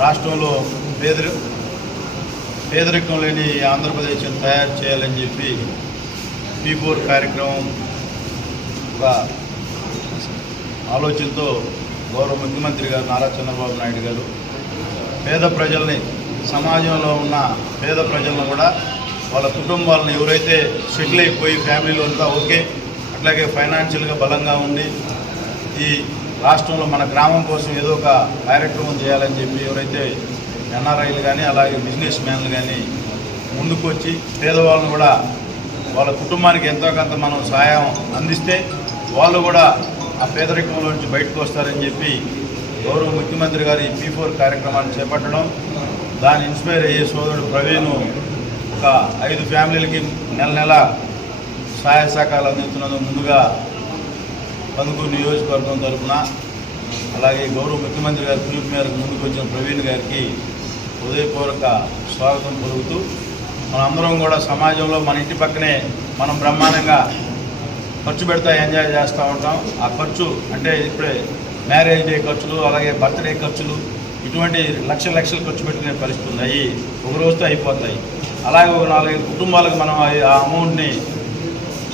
రాష్ట్రంలో పేదరికం లేని ఆంధ్రప్రదేశ్ని తయారు చేయాలని చెప్పి P4 కార్యక్రమం ఒక ఆలోచనతో గౌరవ ముఖ్యమంత్రి గారు నారా చంద్రబాబు నాయుడు గారు పేద ప్రజల్ని, సమాజంలో ఉన్న పేద ప్రజలను కూడా వాళ్ళ కుటుంబాలను ఎవరైతే సెటిల్ అయిపోయి ఫ్యామిలీలో అంతా ఓకే, అట్లాగే ఫైనాన్షియల్గా బలంగా ఉండి ఈ రాష్ట్రంలో మన గ్రామం కోసం ఏదో ఒక కార్యక్రమం చేయాలని చెప్పి ఎవరైతే ఎన్ఆర్ఐలు కానీ అలాగే బిజినెస్ మ్యాన్లు కానీ ముందుకు వచ్చి పేదవాళ్ళను కూడా వాళ్ళ కుటుంబానికి ఎంతో కొంత మనం సహాయం అందిస్తే వాళ్ళు కూడా ఆ పేదరికంలో నుంచి బయటకు వస్తారని చెప్పి గౌరవ ముఖ్యమంత్రి గారు ఈ P4 కార్యక్రమాన్ని చేపట్టడం, దాన్ని ఇన్స్పైర్ అయ్యే సోదరుడు ప్రవీణ్ ఒక 5 ఫ్యామిలీలకి నెల సహాయ సహకారాలు అందిస్తున్నందుకు ముందుగా కందుకూరు నియోజకవర్గం తరఫున అలాగే గౌరవ ముఖ్యమంత్రి గారి పిలుపు మేరకు ముందుకు వచ్చిన ప్రవీణ్ గారికి హృదయపూర్వక స్వాగతం పలుకుతూ, మనందరం కూడా సమాజంలో మన ఇంటి పక్కనే మనం బ్రహ్మాండంగా ఖర్చు పెడతా ఎంజాయ్ చేస్తూ ఉంటాం. ఆ ఖర్చు అంటే ఇప్పుడే మ్యారేజ్ డే ఖర్చులు, అలాగే బర్త్డే ఖర్చులు, ఇటువంటి లక్షలు ఖర్చు పెట్టుకునే పరిస్థితి ఉంది. అవి ఒక రోజుతో అయిపోతాయి. అలాగే ఒక 4-5 కుటుంబాలకు మనం ఆ అమౌంట్ని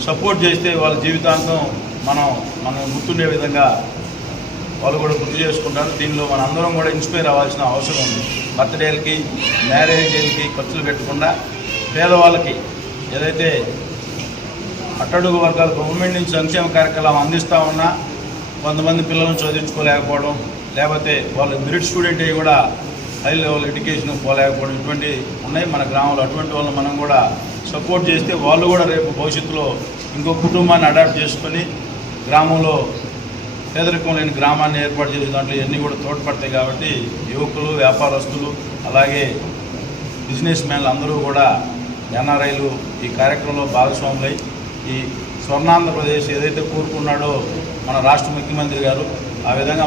సపోర్ట్ చేస్తే వాళ్ళ జీవితాంతం మనం గుర్తుండే విధంగా వాళ్ళు కూడా గుర్తు చేసుకుంటారు. దీనిలో మన అందరం కూడా ఇన్స్పైర్ అవ్వాల్సిన అవసరం ఉంది. బర్త్డేలకి, మ్యారేజ్ డేలకి ఖర్చులు పెట్టకుండా పేదవాళ్ళకి ఏదైతే అట్టడుగు వర్గాలు గవర్నమెంట్ నుంచి సంక్షేమ కార్యక్రమాలు అందిస్తూ ఉన్నా కొంతమంది పిల్లలను చదివించుకోలేకపోవడం, లేకపోతే వాళ్ళు మెరిట్ స్టూడెంట్ అయ్యి కూడా హై లెవెల్ ఎడ్యుకేషన్ పోలేకపోవడం, ఇటువంటి ఉన్నాయి మన గ్రామంలో. అటువంటి వాళ్ళని మనం కూడా సపోర్ట్ చేస్తే వాళ్ళు కూడా రేపు భవిష్యత్తులో ఇంకో కుటుంబాన్ని అడాప్ట్ చేసుకొని గ్రామంలో పేదరికం లేని గ్రామాన్ని ఏర్పాటు చేసే దాంట్లో ఇవన్నీ కూడా తోడ్పడతాయి. కాబట్టి యువకులు, వ్యాపారస్తులు, అలాగే బిజినెస్ మ్యాన్లు అందరూ కూడా ఎన్ఆర్ఐలు ఈ కార్యక్రమంలో భాగస్వాములై ఈ స్వర్ణాంధ్రప్రదేశ్ ఏదైతే కోరుకున్నాడో మన రాష్ట్ర ముఖ్యమంత్రి గారు, ఆ విధంగా